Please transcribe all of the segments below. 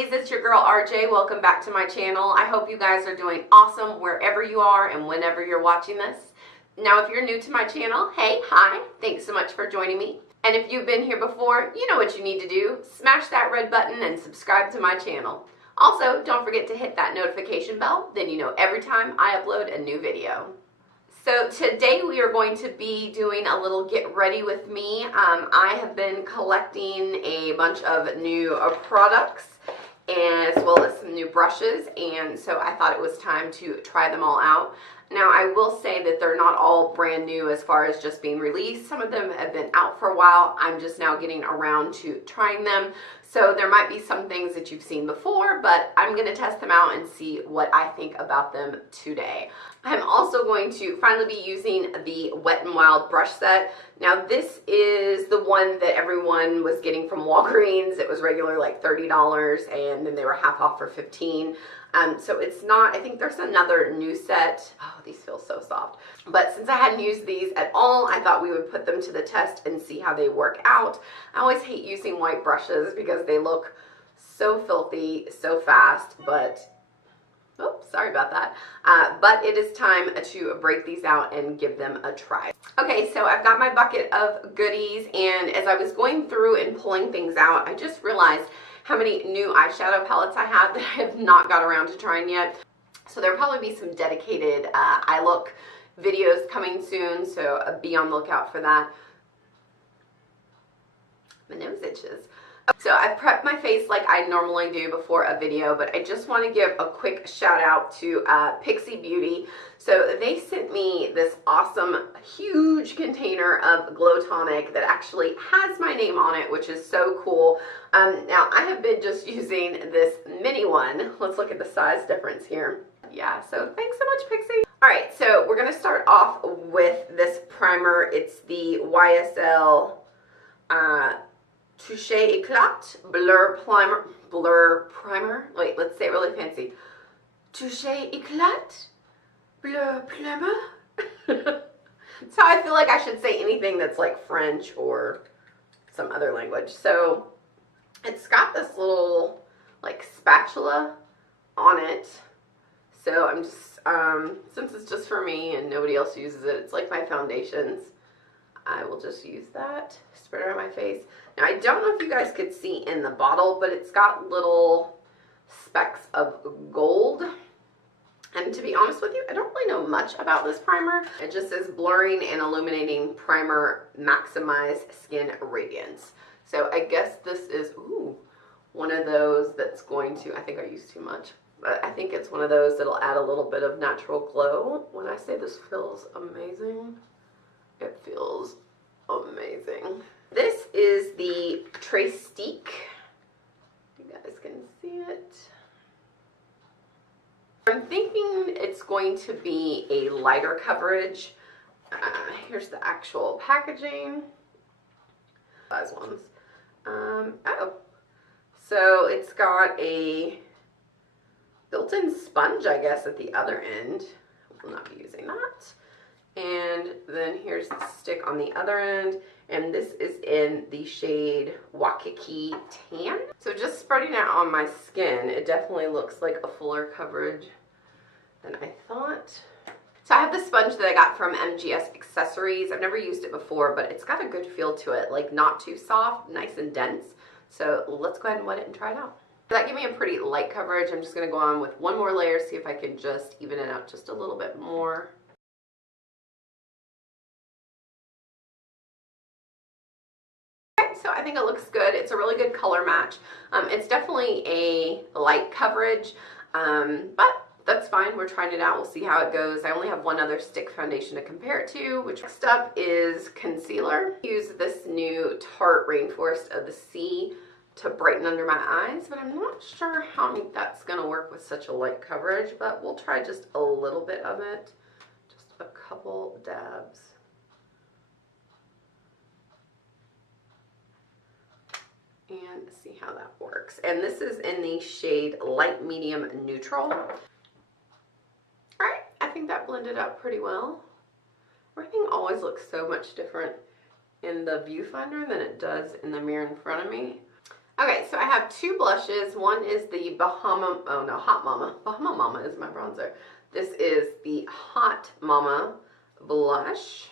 lovelies, it's your girl RJ. Welcome back to my channel. I hope you guys are doing awesome wherever you are and whenever you're watching this. Now, if you're new to my channel, hey, hi, thanks so much for joining me. And if you've been here before, you know what you need to do. Smash that red button and subscribe to my channel. Also, don't forget to hit that notification bell, then you know every time I upload a new video. So today we are going to be doing a little get ready with me. I have been collecting a bunch of new products as well as some new brushes, and so I thought it was time to try them all out. Now, I will say that they're not all brand new as far as just being released. Some of them have been out for a while. I'm just now getting around to trying them. So there might be some things that you've seen before, but I'm going to test them out and see what I think about them today. I'm also going to finally be using the Wet n Wild brush set. Now, this is the one that everyone was getting from Walgreens. It was regular like $30, and then they were half off for $15. So it's not, I think there's another new set. Oh, these feel so soft. But since I hadn't used these at all, I thought we would put them to the test and see how they work out. I always hate using white brushes because they look so filthy so fast, but oops, sorry about that. But it is time to break these out and give them a try. Okay, so I've got my bucket of goodies, and as I was going through and pulling things out, I just realized how many new eyeshadow palettes I have that I have not got around to trying yet. So there'll probably be some dedicated eye look videos coming soon, so be on the lookout for that. My nose itches. So I've prepped my face like I normally do before a video, but I just want to give a quick shout out to Pixie Beauty. So they sent me this awesome huge container of Glow Tonic that actually has my name on it, which is so cool. Now I have been just using this mini one. Let's look at the size difference here. Yeah, so thanks so much, Pixie. All right, so we're going to start off with this primer. It's the YSL Touche Eclat Blur Primer. Wait, let's say it really fancy. Touche Eclat Blur Primer. That's how I feel like I should say anything that's like French or some other language. So it's got this little like spatula on it. So I'm just, since it's just for me and nobody else uses it, it's like my foundations. I will just use that, spread it on my face. Now, I don't know if you guys could see in the bottle, but it's got little specks of gold. And to be honest with you, I don't really know much about this primer. It just says blurring and illuminating primer, maximize skin radiance. So I guess this is, ooh, one of those that's going to, I think I used too much, but I think it's one of those that'll add a little bit of natural glow. When I say this feels amazing, it feels amazing. This is the Trestique. You guys can see it. I'm thinking it's going to be a lighter coverage. Here's the actual packaging. Size ones. Oh, so it's got a built-in sponge, I guess, at the other end. We'll not be using that. And then here's the stick on the other end, and this is in the shade Waikiki Tan. So just spreading it on my skin, it definitely looks like a fuller coverage than I thought. So I have the sponge that I got from MGS Accessories. I've never used it before, but it's got a good feel to it, like not too soft, nice and dense. So let's go ahead and wet it and try it out. That gave me a pretty light coverage. I'm just gonna go on with one more layer, see if I can just even it out just a little bit more. So I think it looks good. It's a really good color match. It's definitely a light coverage, but that's fine. We're trying it out. We'll see how it goes. I only have one other stick foundation to compare it to, which next up is concealer. I use this new Tarte Rainforest of the Sea to brighten under my eyes, but I'm not sure how that's going to work with such a light coverage, but we'll try just a little bit of it. Just a couple dabs. And see how that works. And this is in the shade Light Medium Neutral. All right, I think that blended out pretty well. Everything always looks so much different in the viewfinder than it does in the mirror in front of me. Okay, so I have two blushes. One is the Hot Mama. Bahama Mama is my bronzer. This is the Hot Mama blush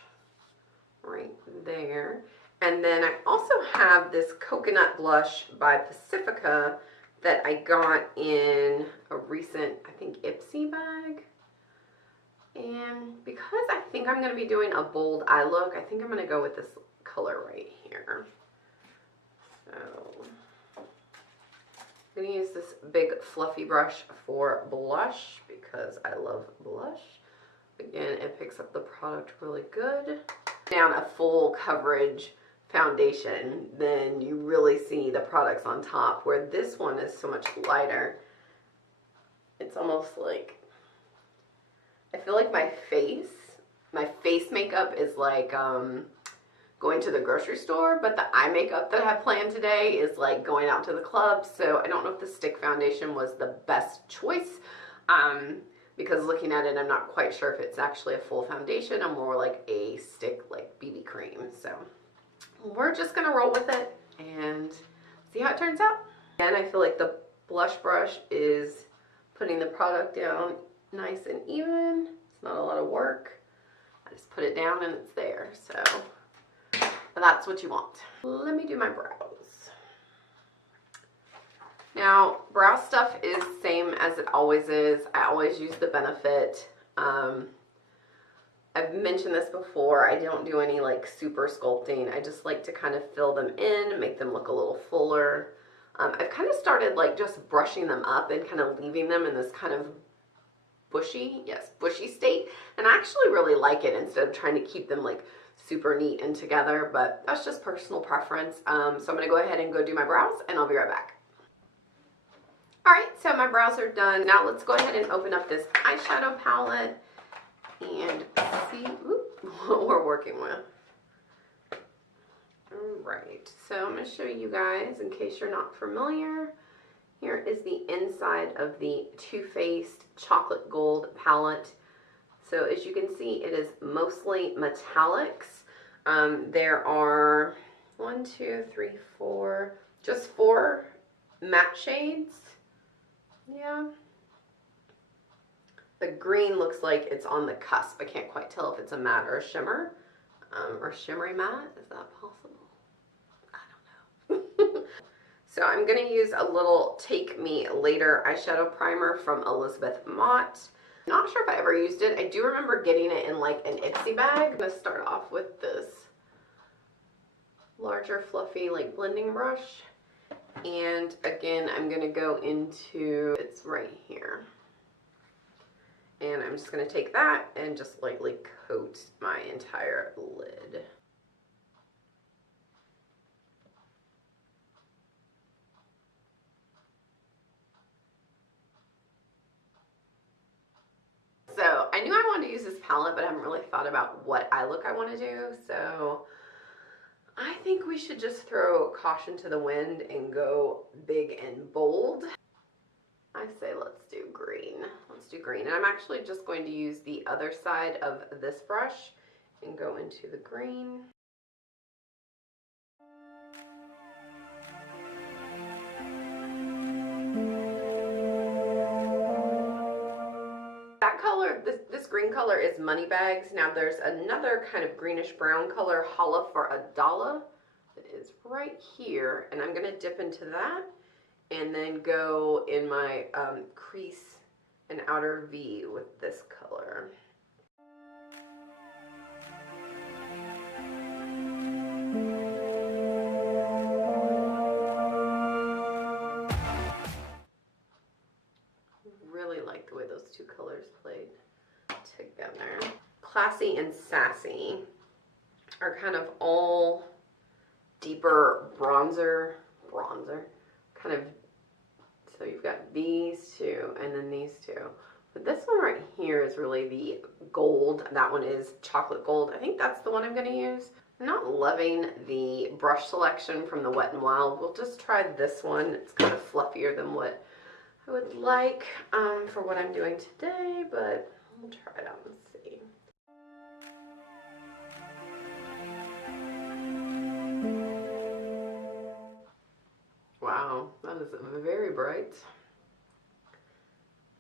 right there. And then I also have this coconut blush by Pacifica that I got in a recent, I think, Ipsy bag. And because I think I'm going to be doing a bold eye look, I think I'm going to go with this color right here. So I'm going to use this big fluffy brush for blush because I love blush. Again, it picks up the product really good. Down a full coverage foundation, then you really see the products on top, where this one is so much lighter. It's almost like, I feel like my face makeup is like going to the grocery store, but the eye makeup that I have planned today is like going out to the club. So I don't know if the stick foundation was the best choice, because looking at it, I'm not quite sure if it's actually a full foundation. I'm more like a stick, like BB cream. So we're just gonna roll with it and see how it turns out. And I feel like the blush brush is putting the product down nice and even. It's not a lot of work. I just put it down and it's there. So that's what you want. Let me do my brows. Now, brow stuff is same as it always is. I always use the Benefit. I've mentioned this before. I don't do any like super sculpting. I just like to kind of fill them in, make them look a little fuller. I've kind of started like just brushing them up and kind of leaving them in this kind of bushy state. And I actually really like it instead of trying to keep them like super neat and together, but that's just personal preference. So I'm gonna go ahead and go do my brows and I'll be right back. Alright, so my brows are done. Now let's go ahead and open up this eyeshadow palette and see what we're working with. Alright, so I'm going to show you guys, in case you're not familiar, here is the inside of the Too Faced Chocolate Gold palette. So as you can see, it is mostly metallics. There are just four matte shades. Yeah. The green looks like it's on the cusp. I can't quite tell if it's a matte or a shimmer, or shimmery matte. Is that possible? I don't know. So I'm going to use a little Take Me Later eyeshadow primer from Elizabeth Mott. Not sure if I ever used it. I do remember getting it in like an Ipsy bag. I'm going to start off with this larger fluffy like blending brush. And again, I'm going to go into, it's right here. And I'm just going to take that and just lightly coat my entire lid. So I knew I wanted to use this palette, but I haven't really thought about what eye look I want to do. So I think we should just throw caution to the wind and go big and bold. I say let's do green. Let's do green. And I'm actually just going to use the other side of this brush and go into the green. That color, this green color is Moneybags. Now there's another kind of greenish brown color, Holla for $1. It is right here, and I'm gonna dip into that and then go in my crease and outer V with this color. Really like the way those two colors played together. Classy and Sassy are kind of all deeper bronzer, kind of, so you've got these two and then these two. But this one right here is really the gold. That one is chocolate gold. I think that's the one I'm going to use. I'm not loving the brush selection from the Wet n Wild. We'll just try this one. It's kind of fluffier than what I would like for what I'm doing today, but we'll try it out and see. Wow, is very bright.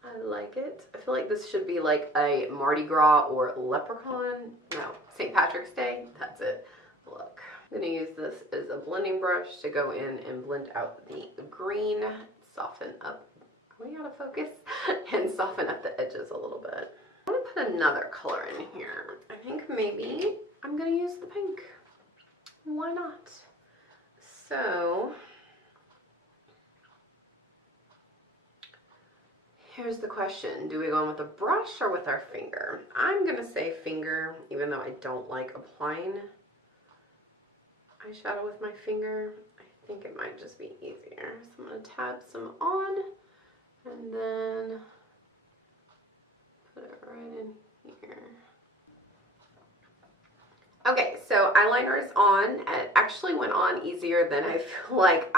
I like it. I feel like this should be like a Mardi Gras or Leprechaun. No, St. Patrick's Day. That's it. Look. I'm going to use this as a blending brush to go in and blend out the green, soften up, are we out of focus? And soften up the edges a little bit. I want to put another color in here. I think maybe I'm going to use the pink. Why not? So, here's the question. Do we go in with a brush or with our finger? I'm going to say finger, even though I don't like applying eyeshadow with my finger. I think it might just be easier. So I'm going to tab some on and then put it right in here. Okay, so eyeliner is on. It actually went on easier than I feel like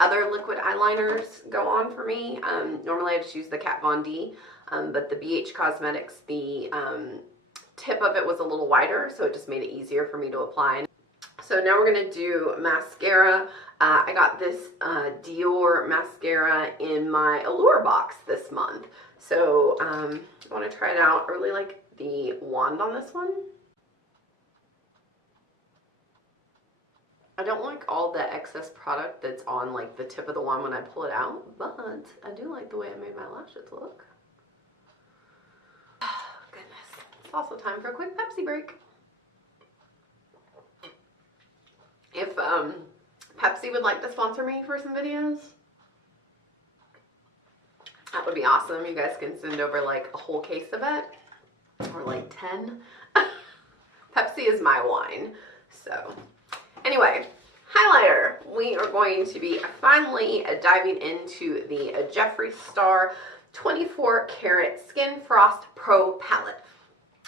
other liquid eyeliners go on for me. Normally I just use the Kat Von D, but the BH Cosmetics, the tip of it was a little wider, so it just made it easier for me to apply. So now we're going to do mascara. I got this Dior mascara in my Allure box this month. So I want to try it out. I really like the wand on this one. I don't like all the excess product that's on like the tip of the wand when I pull it out, but I do like the way I made my lashes look. Oh, goodness. It's also time for a quick Pepsi break. If Pepsi would like to sponsor me for some videos, that would be awesome. You guys can send over like a whole case of it, or like 10. Pepsi is my wine. So anyway, highlighter. We are going to be finally diving into the Jeffree Star 24 Karat Skin Frost Pro Palette.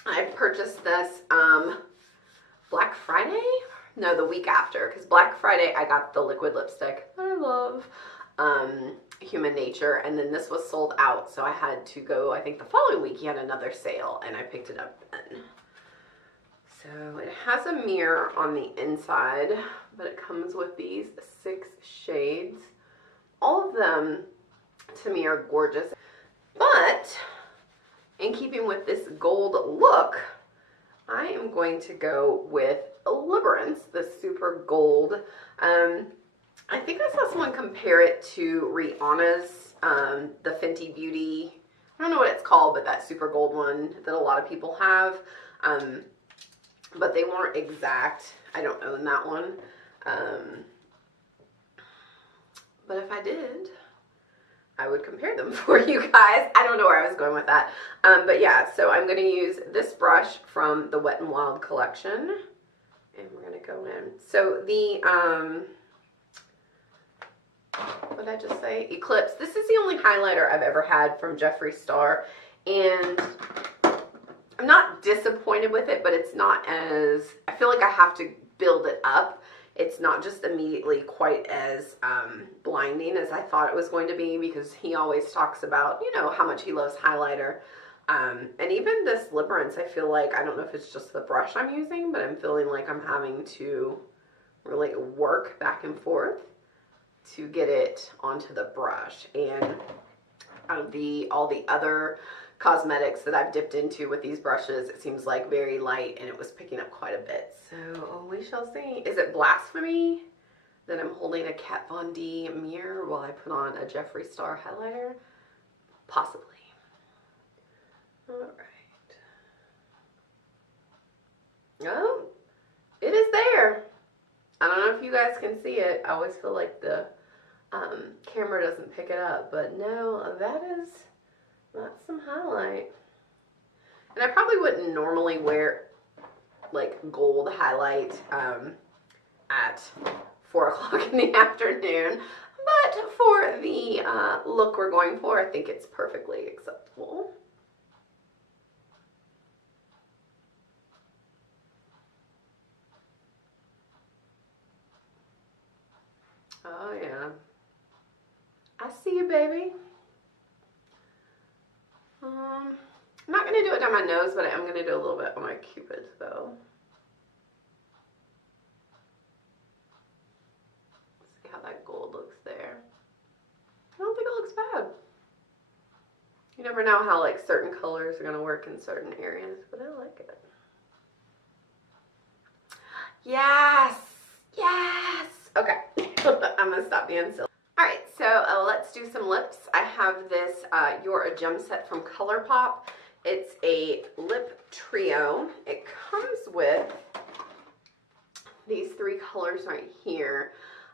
I purchased this Black Friday? No, the week after, because Black Friday I got the liquid lipstick I love, Human Nature, and then this was sold out, so I had to go, I think the following week he had another sale, and I picked it up then. So it has a mirror on the inside, but it comes with these 6 shades. All of them, to me, are gorgeous, but in keeping with this gold look, I am going to go with Liberance, the super gold. I think I saw someone compare it to Rihanna's, the Fenty Beauty, I don't know what it's called, but that super gold one that a lot of people have. But they weren't exact. I don't own that one. But if I did, I would compare them for you guys. I don't know where I was going with that. But yeah, so I'm going to use this brush from the Wet n Wild collection. And we're going to go in. So the, what did I just say? Eclipse. This is the only highlighter I've ever had from Jeffree Star. And I'm not disappointed with it, but it's not as, I feel like I have to build it up. It's not just immediately quite as blinding as I thought it was going to be, because he always talks about, you know, how much he loves highlighter. And even this Liberance, I feel like, I don't know if it's just the brush I'm using, but I'm feeling like I'm having to really work back and forth to get it onto the brush. And all the other cosmetics that I've dipped into with these brushes, it seems like very light, and it was picking up quite a bit. So we shall see. Is it blasphemy that I'm holding a Kat Von D mirror while I put on a Jeffree Star highlighter? Possibly. All right. Oh, it is there. I don't know if you guys can see it. I always feel like the camera doesn't pick it up, but no, that's some highlight. And I probably wouldn't normally wear like gold highlight at 4 o'clock in the afternoon, but for the look we're going for, I think it's perfectly acceptable. Oh yeah, I see you, baby. I'm not going to do it down my nose, but I am going to do a little bit on my cupid, though. See how that gold looks there. You never know how like certain colors are going to work in certain areas, but I like it. Yes! Yes! Okay, I'm going to stop being silly. Alright, so let's do some lips. I have this You're a Gem set from ColourPop. It's a lip trio. It comes with these 3 colors right here.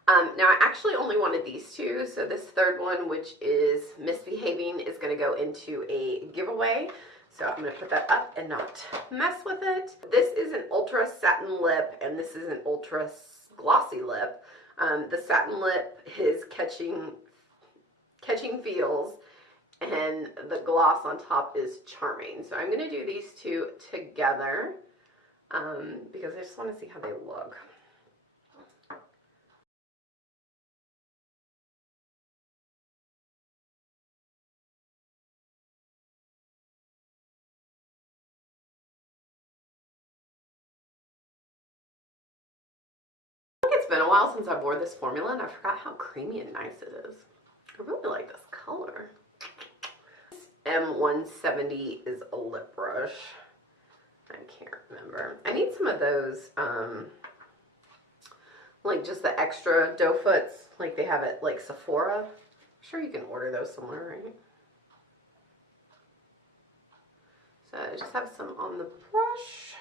Now I actually only wanted these 2, so this third one, which is Misbehaving, is going to go into a giveaway. So I'm going to put that up and not mess with it. This is an ultra satin lip, and this is an ultra glossy lip. The satin lip is catching feels, and the gloss on top is charming. So I'm going to do these 2 together because I just want to see how they look. It's been a while since I wore this formula, and I forgot how creamy and nice it is. I really like this color. M170 is a lip brush. I can't remember. I need some of those, like just the extra doe foots, like they have at like Sephora. I'm sure you can order those somewhere, right? So I just have some on the brush.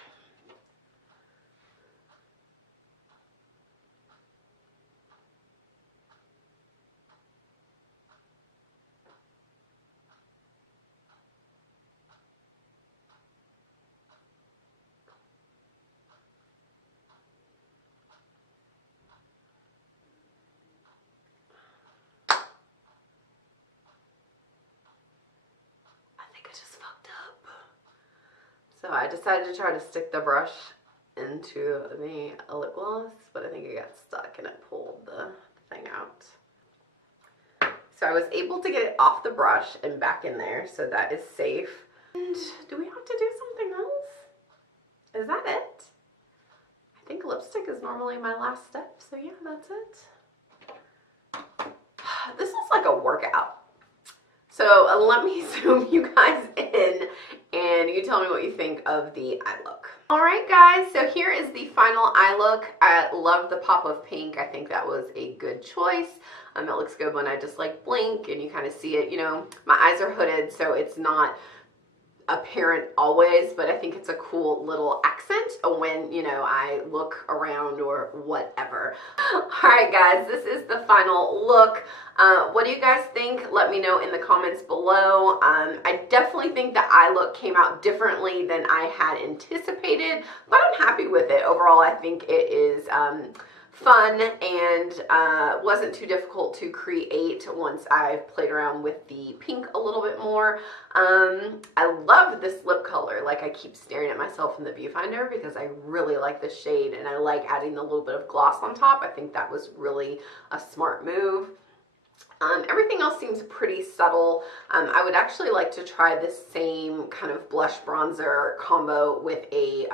So I decided to try to stick the brush into the lip gloss, but I think it got stuck and it pulled the thing out. So I was able to get it off the brush and back in there, so that is safe. And do we have to do something else? Is that it? I think lipstick is normally my last step, so yeah, that's it. This is like a workout. So let me zoom you guys in and you tell me what you think of the eye look. Alright guys, so here is the final eye look. I love the pop of pink. I think that was a good choice. It looks good when I just like blink and you kind of see it. You know, my eyes are hooded, so it's not apparent always, but I think it's a cool little accent when, you know, I look around or whatever. Alright guys, this is the final look. What do you guys think? Let me know in the comments below. I definitely think the eye look came out differently than I had anticipated, but I'm happy with it. Overall, I think it is fun and wasn't too difficult to create once I've played around with the pink a little bit more. I love this lip color. Like, I keep staring at myself in the viewfinder because I really like the shade and I like adding a little bit of gloss on top. I think that was really a smart move. Everything else seems pretty subtle. I would actually like to try this same kind of blush bronzer combo with a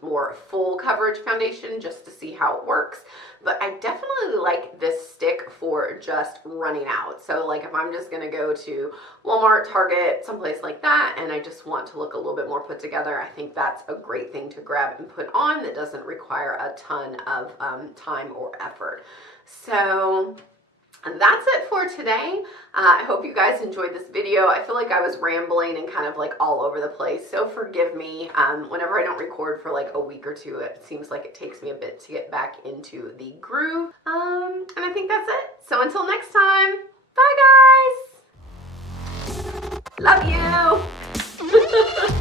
more full coverage foundation just to see how it works. But I definitely like this stick for just running out. So like if I'm just gonna go to Walmart, Target, someplace like that, and I just want to look a little bit more put together, I think that's a great thing to grab and put on that doesn't require a ton of time or effort. So and that's it for today. I hope you guys enjoyed this video. I feel like I was rambling and kind of like all over the place, so forgive me. Whenever I don't record for like a week or two, it seems like it takes me a bit to get back into the groove. And I think that's it. So until next time, bye guys! Love you!